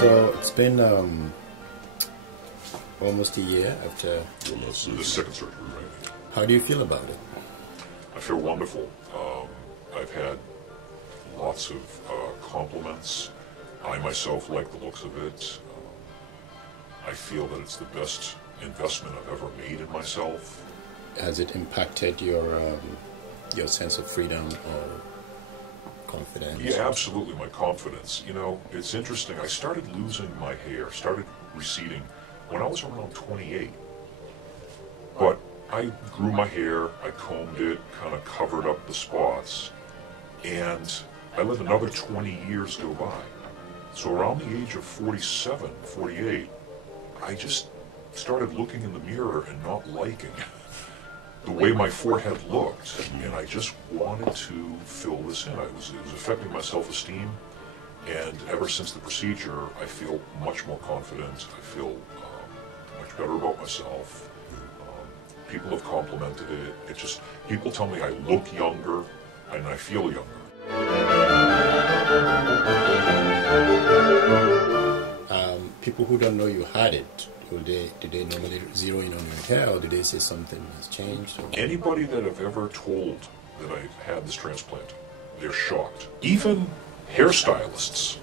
So it's been almost a year after the second surgery, right? How do you feel about it? I feel wonderful. I've had lots of compliments. I myself like the looks of it. I feel that it's the best investment I've ever made in myself. Has it impacted your sense of freedom or confidence? Yeah, absolutely, my confidence. You know, it's interesting. I started losing my hair, started receding when I was around 28. But I grew my hair, I combed it, kind of covered up the spots, and I let another 20 years go by. So around the age of 47, 48, I just started looking in the mirror and not liking the way my forehead looked, and I just wanted to fill this in. It was affecting my self-esteem, and ever since the procedure, I feel much more confident. I feel much better about myself. People have complimented it. People tell me I look younger and I feel younger. People who don't know you had it, do they normally zero in on your hair, or do they say something has changed? Or? Anybody that I've ever told that I've had this transplant, they're shocked. Even hairstylists,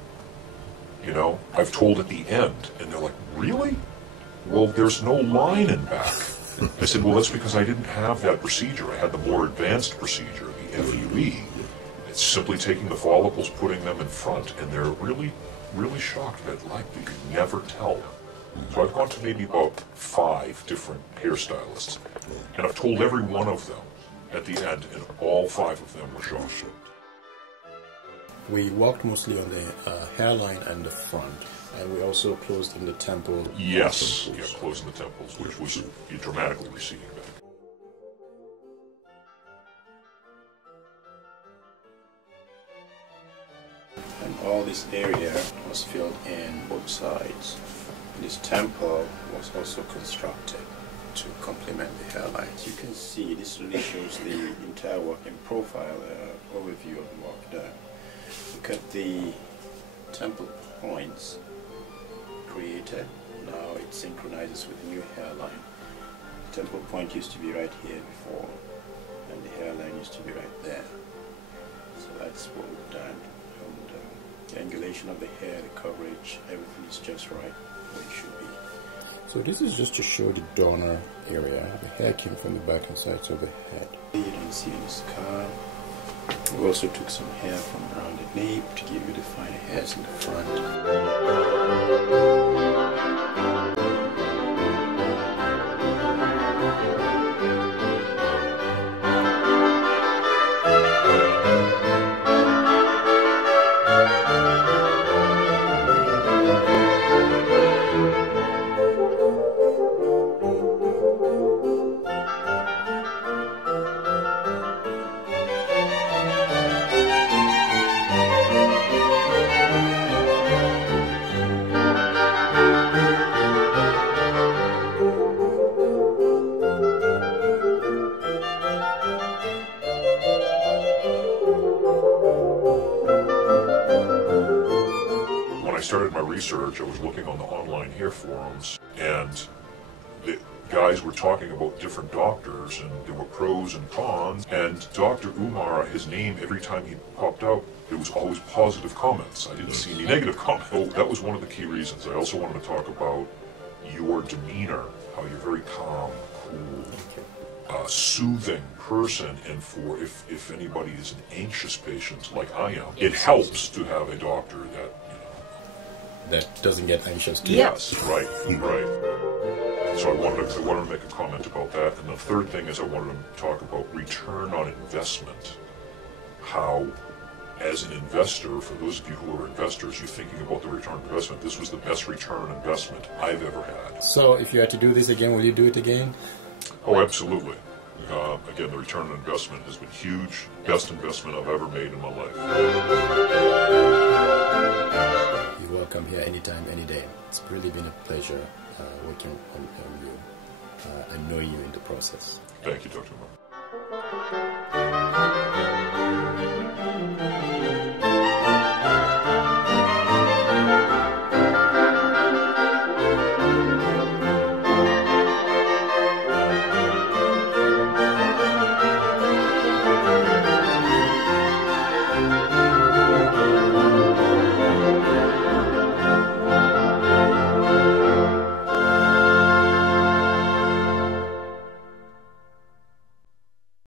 you know, I've told at the end, and they're like, really? Well, there's no line in back. I said, well, that's because I didn't have that procedure. I had the more advanced procedure, the FUE. It's simply taking the follicles, putting them in front, and they're really, really shocked that, like, you can never tell. So I've gone to maybe about 5 different hairstylists, and I've told every one of them at the end, and all 5 of them were shocked. We worked mostly on the hairline and the front, and we also closed in the temple. Yes, yeah, closing the temples, which was dramatically receding back. And all this area was filled in both sides. This temple was also constructed to complement the hairlines. You can see this really shows the entire working profile, overview of the work done. Look at the temple points created. Now it synchronizes with the new hairline. The temple point used to be right here before, and the hairline used to be right there. So that's what we've done. And the angulation of the hair, the coverage, everything is just right where it should be. So this is just to show the donor area. The hair came from the back and sides of the head. You don't see any scar. We also took some hair from around the nape to give you the finer hairs in the front. When I started my research, I was looking on the online hair forums, and the guys were talking about different doctors, and there were pros and cons, and Dr. Umar, his name, every time he popped up, there was always positive comments. I didn't see any negative comments. Oh, that was one of the key reasons. I also wanted to talk about your demeanor, how you're very calm, cool, soothing person, and for if anybody is an anxious patient like I am, it helps to have a doctor that, that doesn't get anxious too. Yes, right. So I wanted to make a comment about that. And the third thing is I wanted to talk about return on investment. How, as an investor, for those of you who are investors, you're thinking about the return on investment. This was the best return on investment I've ever had. So if you had to do this again, will you do it again? Oh, absolutely. Again, the return on investment has been huge. Best investment I've ever made in my life. You're welcome here anytime, any day. It's really been a pleasure working on you and knowing you in the process. Thank you, Dr. Umar.